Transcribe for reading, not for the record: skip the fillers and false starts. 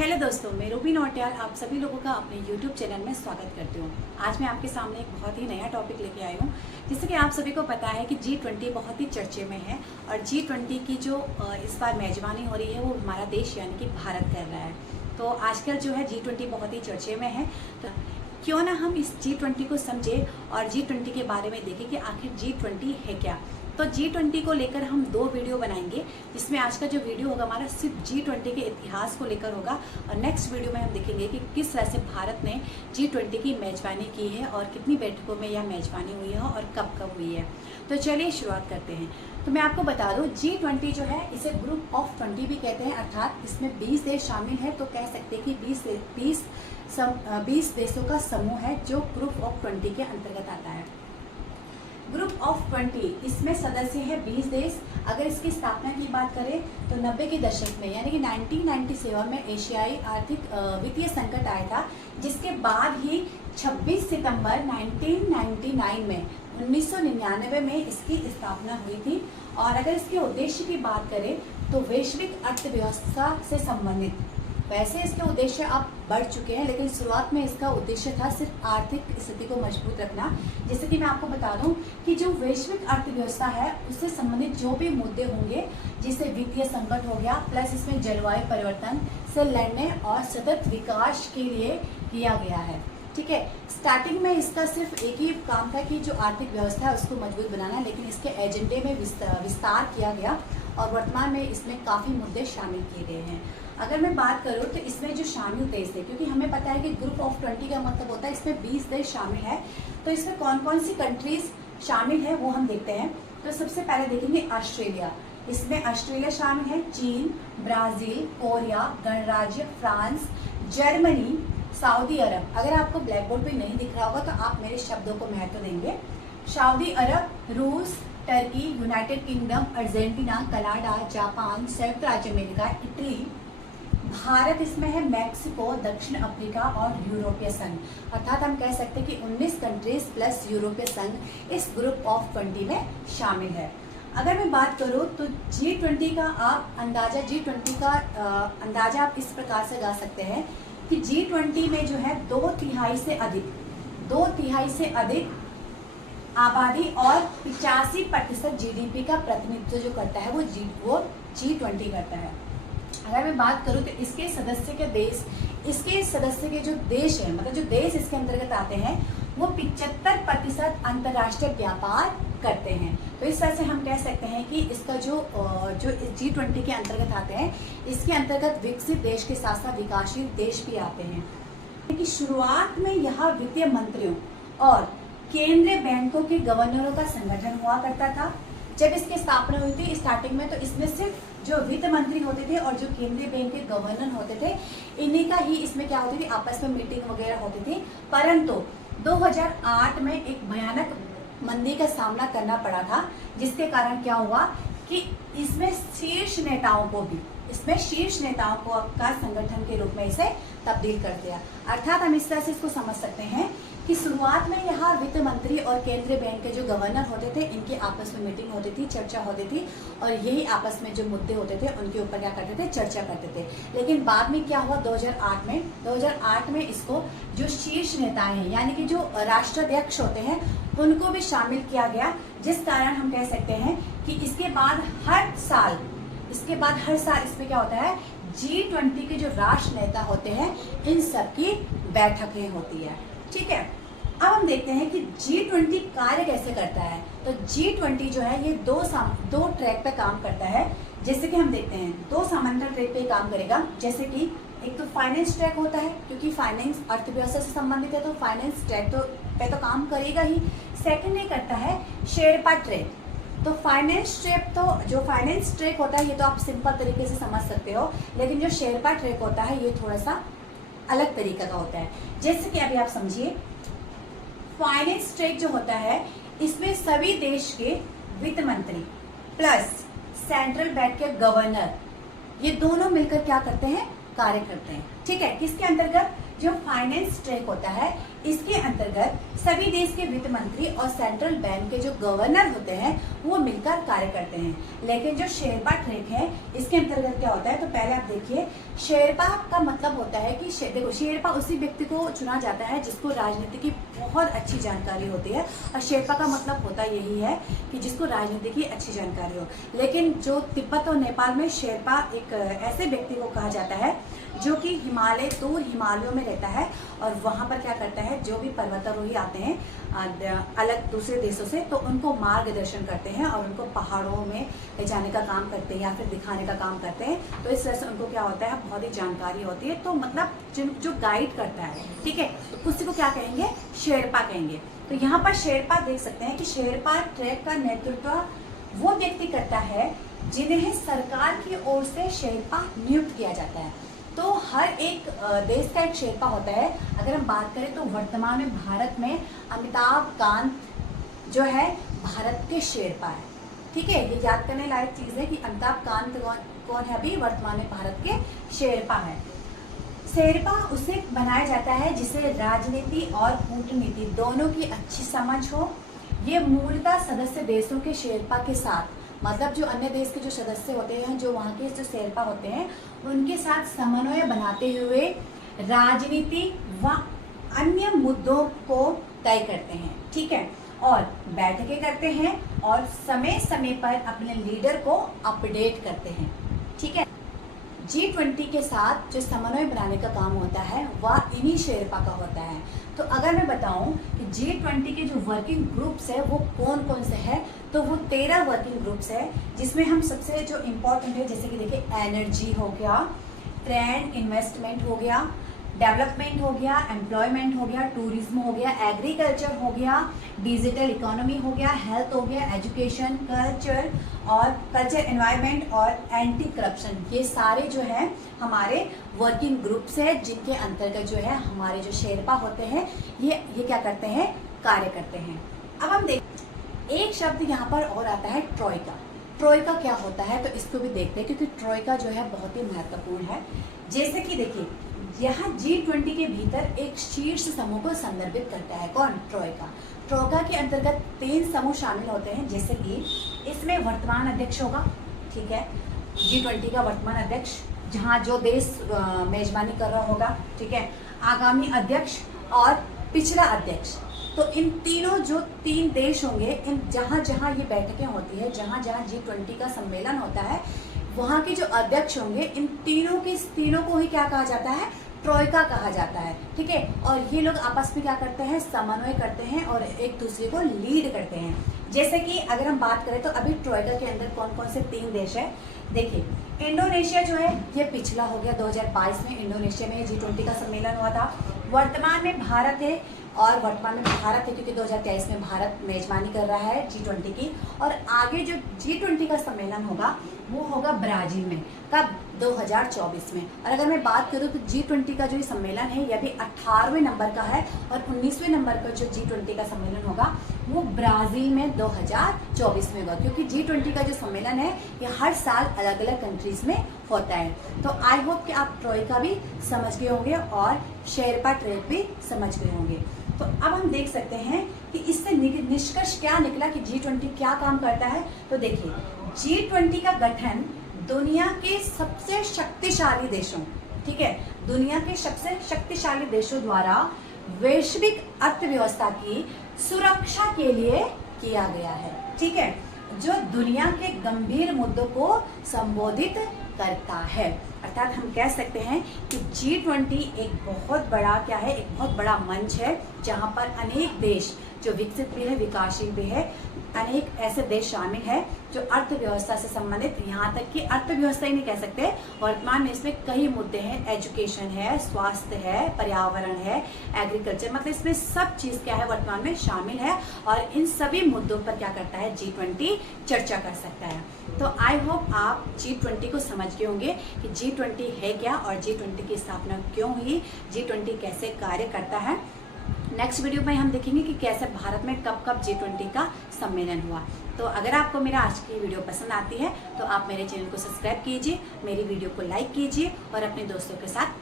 Hello दोस्तों, मैं Ruby Nautiyal आप सभी लोगों का अपने YouTube चैनल में स्वागत करती हूँ। आज मैं आपके सामने एक बहुत ही नया टॉपिक लेके आई हूँ। जैसे कि आप सभी को पता है कि G20 बहुत ही चर्चे में है और G20 की जो इस बार मेजबानी हो रही है वो हमारा देश यानी कि भारत कर रहा है। तो आजकल जो है G20 बहुत ही चर्चे में है, तो क्यों ना हम इस G20 को समझें और G20 के बारे में देखें कि आखिर G20 है क्या। तो G20 को लेकर हम 2 वीडियो बनाएंगे, जिसमें आज का जो वीडियो होगा हमारा सिर्फ G20 के इतिहास को लेकर होगा और नेक्स्ट वीडियो में हम देखेंगे कि किस तरह से भारत ने G20 की मेजबानी की है और कितनी बैठकों में यह मेजबानी हुई है और कब कब हुई है। तो चलिए शुरुआत करते हैं। तो मैं आपको बता दूं, G20 जो है इसे ग्रुप ऑफ 20 भी कहते हैं, अर्थात इसमें 20 देश शामिल है। तो कह सकते हैं कि 20 देशों का समूह है जो ग्रुप ऑफ 20 के अंतर्गत आता है। ग्रुप ऑफ 20 इसमें सदस्य है 20 देश। अगर इसकी स्थापना की बात करें तो 90 के दशक में यानी कि 1997 में एशियाई आर्थिक वित्तीय संकट आया था, जिसके बाद ही 26 सितंबर 1999 में 1999 में इसकी स्थापना हुई थी। और अगर इसके उद्देश्य की बात करें तो वैश्विक अर्थव्यवस्था से संबंधित, वैसे इसके उद्देश्य अब बढ़ चुके हैं, लेकिन शुरुआत में इसका उद्देश्य था सिर्फ आर्थिक स्थिति को मजबूत रखना। जैसे कि मैं आपको बता दूं कि जो वैश्विक अर्थव्यवस्था है उससे संबंधित जो भी मुद्दे होंगे, जैसे वित्तीय संकट हो गया, प्लस इसमें जलवायु परिवर्तन से लड़ने और सतत विकास के लिए किया गया है। ठीक है, स्टार्टिंग में इसका सिर्फ एक ही काम था कि जो आर्थिक व्यवस्था है उसको मजबूत बनाना, लेकिन इसके एजेंडे में विस्तार किया गया और वर्तमान में इसमें काफी मुद्दे शामिल किए गए हैं। अगर मैं बात करूं तो इसमें जो शामिल देश थे, क्योंकि हमें पता है कि ग्रुप ऑफ 20 का मतलब होता है इसमें 20 देश शामिल है, तो इसमें कौन कौन सी कंट्रीज शामिल है वो हम देखते हैं। तो सबसे पहले देखेंगे ऑस्ट्रेलिया। इसमें ऑस्ट्रेलिया शामिल है, चीन, ब्राजील, कोरिया, गणराज्य फ्रांस, जर्मनी, सऊदी अरब। अगर आपको ब्लैक बोर्ड पे नहीं दिख रहा होगा तो आप मेरे शब्दों को महत्व देंगे। सऊदी अरब, रूस, Turkey, United kingdom, Argentina, Canada, Japan, संयुक्त राज्य अमेरिका, इटली, भारत इसमें है, मैक्सिको, दक्षिण अफ्रीका और यूरोपीय संघ। अर्थात हम कह सकते हैं कि 19 कंट्रीज प्लस यूरोपीय संघ इस ग्रुप ऑफ 20 में शामिल है। अगर मैं बात करूं तो G20 का अंदाजा आप इस प्रकार से लगा सकते हैं कि G20 में जो है 2 तिहाई से अधिक आबादी और 85% GDP का प्रतिनिधित्व जो करता है वो G20 करता है। अगर मैं बात करूं तो इसके सदस्य के जो देश है, मतलब जो देश इसके अंतर्गत आते हैं वो 75% अंतर्राष्ट्रीय व्यापार करते हैं। तो इस तरह से हम कह सकते हैं कि इसका जो G20 के अंतर्गत आते हैं, इसके अंतर्गत विकसित देश के साथ साथ विकासशील देश भी आते हैं। कि शुरुआत में यहाँ वित्तीय मंत्रियों और केंद्रीय बैंकों के गवर्नरों का संगठन हुआ करता था। जब इसकी स्थापना हुई थी स्टार्टिंग में, तो इसमें सिर्फ जो वित्त मंत्री होते थे और जो केंद्रीय बैंक के गवर्नर होते थे, इन्हीं का ही इसमें क्या होती थी, आपस में मीटिंग वगैरह होती थी। परंतु 2008 में एक भयानक मंदी का सामना करना पड़ा था, जिसके कारण क्या हुआ कि इसमें शीर्ष नेताओं को का संगठन के रूप में इसे तब्दील कर दिया। अर्थात हम इस तरह से इसको समझ सकते हैं कि शुरुआत में यहाँ वित्त मंत्री और केंद्रीय बैंक के जो गवर्नर होते थे, इनके आपस में मीटिंग होती थी, चर्चा होती थी और यही आपस में जो मुद्दे होते थे उनके ऊपर क्या करते थे, चर्चा करते थे। लेकिन बाद में क्या हुआ, 2008 में इसको जो शीर्ष नेताएं हैं यानी कि जो राष्ट्राध्यक्ष होते हैं उनको भी शामिल किया गया, जिस कारण हम कह सकते हैं कि इसके बाद हर साल इसमें क्या होता है, G20 के जो राष्ट्र नेता होते हैं इन सबकी बैठकें होती है। ठीक है, अब हम देखते हैं कि G20 कार्य कैसे करता है। तो G20 जो है ये दो ट्रैक पे काम करता है। जैसे कि हम देखते हैं 2 समांतर ट्रैक पे काम करेगा। जैसे कि एक तो फाइनेंस ट्रैक होता है, क्योंकि फाइनेंस अर्थव्यवस्था से संबंधित है तो फाइनेंस ट्रैक पे तो काम करेगा ही। सेकंड ये करता है शेरपा ट्रैक। तो जो फाइनेंस ट्रैक होता है ये तो आप सिंपल तरीके से समझ सकते हो, लेकिन जो शेरपा ट्रैक होता है ये थोड़ा सा अलग तरीका का होता है। जैसे कि अभी आप समझिए, फाइनेंस ट्रैक जो होता है इसमें सभी देश के वित्त मंत्री प्लस सेंट्रल बैंक के गवर्नर, ये दोनों मिलकर क्या करते हैं, कार्य करते हैं। ठीक है, किसके अंतर्गत, जो फाइनेंस ट्रैक होता है इसके अंतर्गत सभी देश के वित्त मंत्री और सेंट्रल बैंक के जो गवर्नर होते हैं वो मिलकर कार्य करते हैं। लेकिन जो शेरपा ट्रैक है इसके अंतर्गत क्या होता है, तो पहले आप देखिए शेरपा का मतलब होता है कि देखो शेरपा उसी व्यक्ति को चुना जाता है जिसको राजनीति की बहुत अच्छी जानकारी होती है, और शेरपा का मतलब होता यही है कि जिसको राजनीति की अच्छी जानकारी हो। लेकिन जो तिब्बत और नेपाल में शेरपा एक ऐसे व्यक्ति को कहा जाता है जो कि दूर हिमालयों में रहता है, और वहां पर क्या करता है, जो भी पर्वतारोही आते हैं अलग दूसरे देशों से, तो उनको मार्गदर्शन करते हैं और उनको पहाड़ों में ले जाने का काम करते हैं या फिर दिखाने का काम करते हैं। तो इस तरह से उनको क्या होता है, बहुत ही जानकारी होती है। तो मतलब जो गाइड करता है, ठीक है, तो उसी को क्या कहेंगे, शेरपा कहेंगे। तो यहाँ पर शेरपा देख सकते हैं कि शेरपा ट्रैक का नेतृत्व वो व्यक्ति करता है जिन्हें सरकार की ओर से शेरपा नियुक्त किया जाता है। तो हर एक देश का एक शेरपा होता है। अगर हम बात करें तो वर्तमान में भारत में अमिताभ कांत जो है भारत के शेरपा है, ठीक है। ये याद करने लायक चीज है कि अमिताभ कांत कौन है, अभी वर्तमान में भारत के शेरपा है। शेरपा उसे बनाया जाता है जिसे राजनीति और कूटनीति दोनों की अच्छी समझ हो। ये मूलतः सदस्य देशों के शेरपा के साथ, मतलब जो अन्य देश के जो सदस्य होते हैं, जो वहाँ के जो शेरपा होते हैं, उनके साथ समन्वय बनाते हुए राजनीति व अन्य मुद्दों को तय करते हैं, ठीक है, और बैठकें करते हैं और समय समय पर अपने लीडर को अपडेट करते हैं, ठीक है। G20 के साथ जो समन्वय बनाने का काम होता है वह इन्हीं शेरपा का होता है। तो अगर मैं बताऊं कि G20 के जो वर्किंग ग्रुप्स है वो कौन कौन से हैं, तो वो 13 वर्किंग ग्रुप्स है, जिसमें हम सबसे जो इम्पोर्टेंट है, जैसे कि देखिए एनर्जी हो गया, ट्रेड इन्वेस्टमेंट हो गया, डेवलपमेंट हो गया, एम्प्लॉयमेंट हो गया, टूरिज्म हो गया, एग्रीकल्चर हो गया, डिजिटल इकोनॉमी हो गया, हेल्थ हो गया, एजुकेशन, कल्चर एनवायरनमेंट और एंटी करप्शन, ये सारे जो है हमारे वर्किंग ग्रुप्स है, जिनके अंतर्गत जो है हमारे जो शेरपा होते हैं ये क्या करते हैं, कार्य करते हैं। अब हम देख एक शब्द यहाँ पर और आता है ट्रोइका। ट्रोइका क्या होता है, तो इसको भी देखते हैं, क्योंकि ट्रोइका जो है बहुत ही महत्वपूर्ण है। जैसे कि देखिए यहाँ G20 के भीतर एक शीर्ष समूह को संदर्भित करता है, कौन, ट्रोइका। ट्रोइका के अंतर्गत 3 समूह शामिल होते हैं, जैसे कि इसमें वर्तमान अध्यक्ष होगा, ठीक है, G20 का वर्तमान अध्यक्ष, जहाँ जो देश मेजबानी कर रहा होगा, ठीक है, आगामी अध्यक्ष और पिछला अध्यक्ष। तो इन तीनों जो 3 देश होंगे, इन जहाँ जहाँ ये बैठकें होती है, जहाँ जहाँ G20 का सम्मेलन होता है, वहाँ के जो अध्यक्ष होंगे, इन तीनों को ही क्या कहा जाता है, ट्रोइका कहा जाता है, ठीक है। और ये लोग आपस में क्या करते हैं, समन्वय करते हैं और एक दूसरे को लीड करते हैं। जैसे कि अगर हम बात करें तो अभी ट्रोइका के अंदर कौन कौन से 3 देश है, देखिए इंडोनेशिया जो है ये पिछला हो गया, 2022 में इंडोनेशिया में G20 का सम्मेलन हुआ था। वर्तमान में भारत है, और वर्तमान में भारत है क्योंकि 2023 में भारत मेजबानी कर रहा है G20 की, और आगे जो G20 का सम्मेलन होगा वो होगा ब्राजील में, कब, 2024 में। और अगर मैं बात करूँ तो G20 का जो ये सम्मेलन है ये अभी 18वें नंबर का है, और 19वें नंबर का जो G20 का सम्मेलन होगा वो ब्राजील में 2024 में होगा, क्योंकि G20 का जो सम्मेलन है ये हर साल अलग अलग कंट्रीज में होता है। तो आई होप कि आप ट्रोइका भी समझ गए होंगे और शेरपा ट्रैक भी समझ गए होंगे। तो अब हम देख सकते हैं कि इससे निष्कर्ष क्या निकला कि G20 क्या काम करता है। तो देखिए G20 का गठन दुनिया के सबसे शक्तिशाली देशों, ठीक है, दुनिया के सबसे शक्तिशाली देशों द्वारा वैश्विक अर्थव्यवस्था की सुरक्षा के लिए किया गया है, ठीक है, जो दुनिया के गंभीर मुद्दों को संबोधित करता है। अर्थात हम कह सकते हैं कि G20 एक बहुत बड़ा क्या है, एक बहुत बड़ा मंच है, जहां पर अनेक देश जो विकसित भी है, विकासशील भी है, अनेक ऐसे देश शामिल है जो अर्थव्यवस्था से संबंधित, यहाँ तक कि अर्थव्यवस्था ही नहीं कह सकते, वर्तमान में इसमें कई मुद्दे हैं, एजुकेशन है, स्वास्थ्य है, पर्यावरण है, एग्रीकल्चर, मतलब इसमें सब चीज क्या है वर्तमान में शामिल है, और इन सभी मुद्दों पर क्या करता है G20 चर्चा कर सकता है। तो आई होप आप G20 को समझ गए होंगे कि G20 है क्या और G20 की स्थापना क्यों हुई, G20 कैसे कार्य करता है। नेक्स्ट वीडियो में हम देखेंगे कि कैसे भारत में कब कब G20 का सम्मेलन हुआ। तो अगर आपको मेरा आज की वीडियो पसंद आती है तो आप मेरे चैनल को सब्सक्राइब कीजिए, मेरी वीडियो को लाइक कीजिए और अपने दोस्तों के साथ